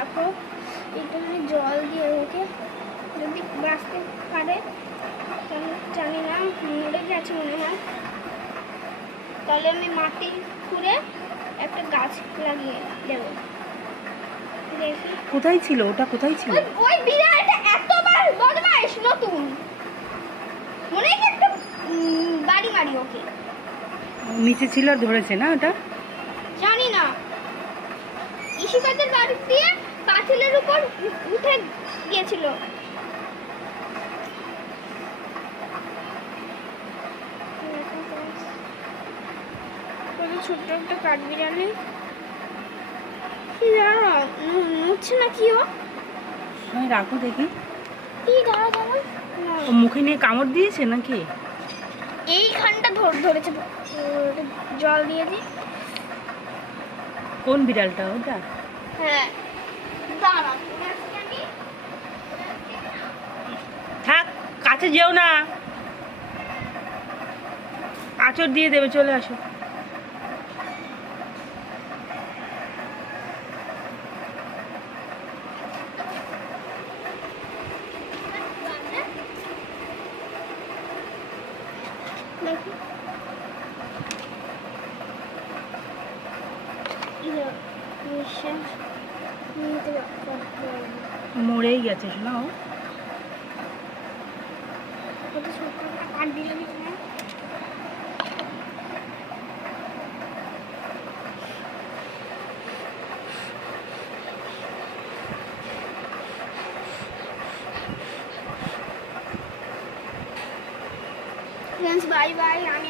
দেখো একটুখানি জল দিয়ে ওকে যদি বাঁচতে পারে তাহলে জানি না মরে গেছে মনে হয়, তাহলে আমি মাটি খুঁড়ে একটা গাছ লাগিয়ে দেবো। দেখি কোথায় ছিল ওটা, কোথায় ছিল? ওই বিড়ালটা এতবার বদমাইশ নতুন, মনে হয় একটা বাড়ি মারি ওকে। নিচে ছিল আর ধরেছে না ওটা? জানি না, ইশিকাদের বাড়ি দিয়ে পাঁচিলের উপর উঠে গিয়েছিল। ছোট্ট একটা কাঠবিড়ালি নড়ছে না কি ও? আমি রাখো দেখি। কি দাঁড়া দাঁড়া, ও মুখে নিয়ে কামড় দিয়েছে নাকি? এইখানটা ধরেছে, জল দিয়ে দিই। কোন বিড়ালটা ওটা? হ্যাঁ দাঁড়া, থাক, কাছে যেও না, আঁচড় দিয়ে দেবে, চলে আসো। দেখি নিঃশ্বাস নিতে মরেই গেছে শোনা ও। কত ছোট্ট একটা কাঠবিড়ালি না? ফ্রেন্ডস বাই বাই, আমি